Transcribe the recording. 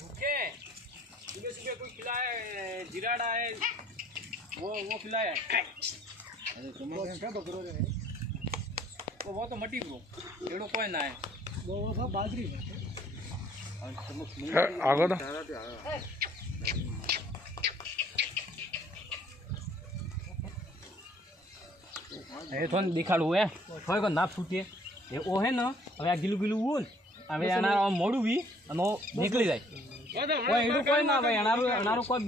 भूखे सुबह सुबह कोई खिलाए जीराड़ा है वो खिलाया। अरे तुम्हें क्या बकरो रे वो तो मटी ब्रो एड़ो कोई ना है वो सब बाजरी है आगो ना ए थोन दिखाड़ू है थोय को ना फूटे ए ओ है ना હવે આ ગીલું ગીલું ઉન હવે આના મોડું બી અને નીકળી જાય કોઈ એડું કોઈ ના ભાઈ અનારું કોઈ